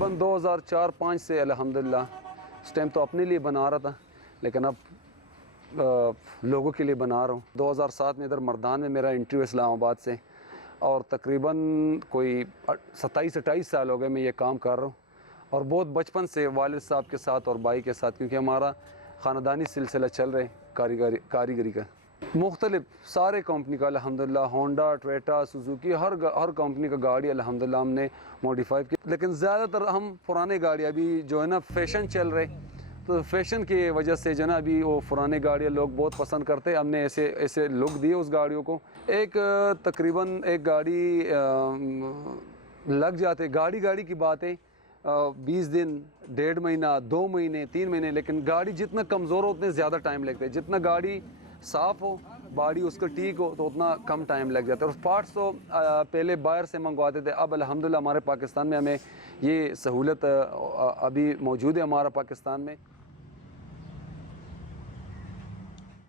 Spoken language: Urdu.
تقریباً 2004-05 سے الحمدللہ اس ٹائم تو اپنے لیے بنا رہا تھا، لیکن اب لوگوں کے لیے بنا رہا ہوں۔ 2007 میں ادھر مردان میں میرا انٹرویو اسلام آباد سے، اور تقریباً کوئی 27-28 سال ہو گئے میں یہ کام کر رہا ہوں، اور بہت بچپن سے والد صاحب کے ساتھ اور بھائی کے ساتھ، کیونکہ ہمارا خاندانی سلسلہ چل رہے کاریگری کا۔ مختلف سارے کمپنی کا الحمدللہ، ہونڈا، ٹویٹا، سوزوکی، ہر کمپنی کا گاڑی الحمدللہ ہم نے موڈیفائی کی، لیکن زیادہ تر ہم پرانے گاڑی ابھی جو ہے نا فیشن چل رہے، تو فیشن کی وجہ سے جو ہے نا ابھی وہ پرانے گاڑیاں لوگ بہت پسند کرتے، ہم نے ایسے لک دیے اس گاڑیوں کو۔ تقریباً ایک گاڑی لگ جاتے، گاڑی کی بات ہے 20 دن، 1.5 مہینہ، 2 مہینے، 3 مہینے، لیکن گاڑی جتنا کمزور ہو اتنے زیادہ ٹائم لگتا ہے، جتنا گاڑی صاف ہو، باڈی اس کا ٹھیک ہو، تو اتنا کم ٹائم لگ جاتا ہے۔ اور پارٹس تو پہلے باہر سے منگواتے تھے، اب الحمدللہ ہمارے پاکستان میں ہمیں یہ سہولت ابھی موجود ہے ہمارا پاکستان میں۔